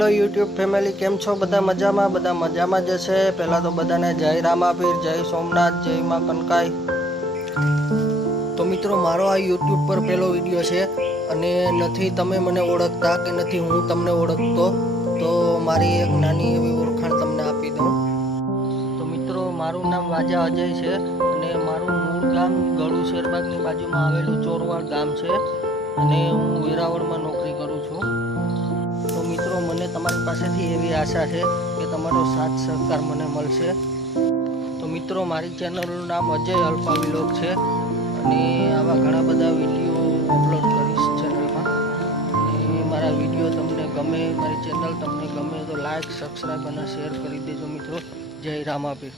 Hello YouTube family, કેમ છો? બધા મજામાં જ છે। પહેલાં તો બધાને જય રામાપીર, જય સોમનાથ, જય માં કનકાઈ। તો મિત્રો, મારો આ યુટ્યુબ પર પહેલો વિડીયો છે અને નથી તમે મને ઓળખતા કે નથી હું તમને ઓળખતો, તો મારી એક નાની એવી ઓળખાણ તમને આપી દઉં। તો મિત્રો, મારું નામ વાજા અજય છે અને મારું મૂળ ગામ ગળુ શેરબાગની બાજુમાં આવેલું ચોરવાડ ગામ છે અને હું વેરાવળમાં નોકરી કરું છું। તો મિત્રો, મને તમારી પાસેથી એવી આશા છે કે તમારો સાથ સહકાર મને મળશે। તો મિત્રો, મારી ચેનલનું નામ અજય અલ્ફા વિલોગ છે અને આવા ઘણા બધા વિડીયો અપલોડ કરીશ ચેનલમાં। અને મારા વિડીયો તમને ગમે, મારી ચેનલ તમને ગમે તો લાઈક, સબસ્ક્રાઈબ અને શેર કરી દેજો મિત્રો। જય રામાપીર।